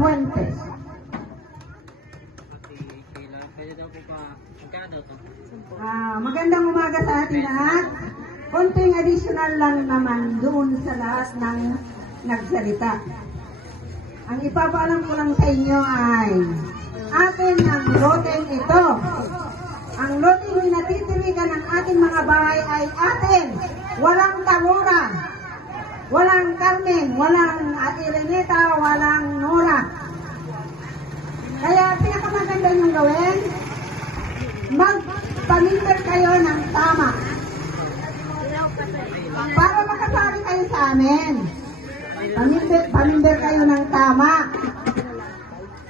Fuentes. Magandang umaga sa ating lahat. Konting additional lang naman doon sa lahat ng nagsalita. Ang ipapaalam ko lang sa inyo ay atin ang loteng ito. Ang loteng natitirikan ng ating mga bahay ay atin. Walang Tamura, walang Carmen, walang Ireneta, walang Nora. Kaya pinakamaganda niyong gawin, magpamimber kayo ng tama para makasali kayo sa amin. Pamimber kayo ng tama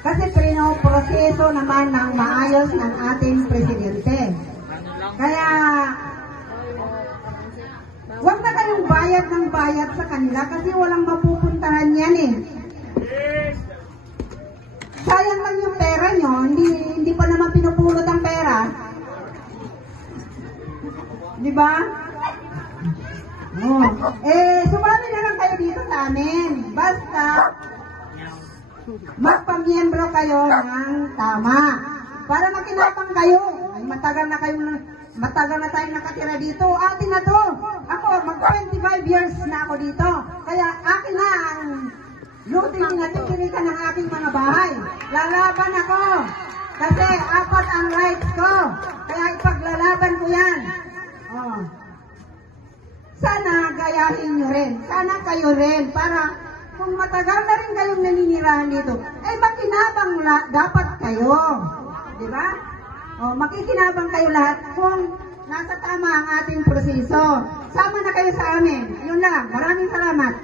kasi pinoproseso naman ng maayos ng ating presidente. Kaya huwag na kayong bayad ng bayad sa kanila kasi walang mapupuntahan yan eh. Sayang lang yung pera nyo, hindi pa naman pinupulot ang pera. Di ba? Oh. Sumali na lang kayo dito sa amin. Basta, magpamiyembro kayo ng tama. Para makinapang kayo. Ay, matagal na tayong nakatira dito. Atin na to. Ako, mag-25 years na ako dito. Kaya akin na ang looting natitirikan ng aking mga bahay. Lalaban ako. Kasi 4 ang rights ko. Kaya ipaglalaban ko yan. Oh. Sana gayahin nyo rin. Sana kayo rin. Para kung matagal na rin kayong naninirahan dito, ay makinabang dapat kayo. Diba? O, makikinabang kayo lahat kung nasa tama ang ating proseso. Sama na kayo sa amin. Yun lang. Maraming salamat.